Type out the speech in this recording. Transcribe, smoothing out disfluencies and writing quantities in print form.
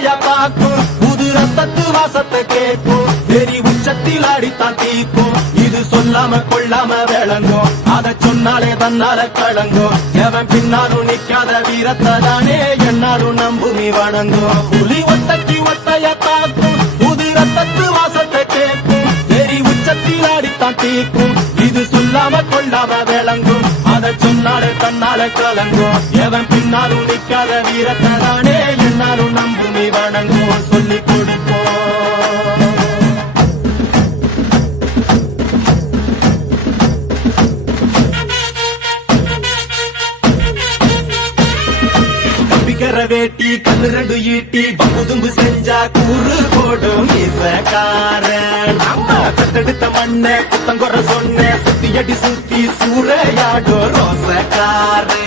ஒத்தையா தாக்கும் புது ரத்தத்து வாசத்தை கேட்கும் வெறி உச்சத்தில் அடித்தான் தீக்கும் இது சொல்லாம கொள்ளாம விளங்கும் அதை சொன்னாலே தன்னால கலங்கும் எவன் பின்னாலும் நிக்காத வீரத்தை தானே என்னாலும் நம்புமி வணங்கும் புலி ஒத்தைக்கு ஒத்தையா தாக்கும் புது ரத்தத்து வாசத்தை கேட்கும் வெறி உச்சத்தில் அடித்தான் தீக்கும் இது சொல்லாம கொள்ளாம விளங்கும் அதை சொன்னாலே தன்னால கலங்கும் எவன் பின்னாலும் நிக்காத வீரத்தை தானே என்னாலும் நம்புமி வணங்கும் சொல்லிக் கொடுப்போம் வேட்டி கண்ணு ரெண்டு ஈட்டி பகுதும்பு செஞ்சா கூறு போடும் இசக்காரன் அம்மா தத்தெடுத்த மண்ண புத்தங்குற சொன்ன சுத்தி அடி சுத்தி சூறையாடும் ரோசக்காரன்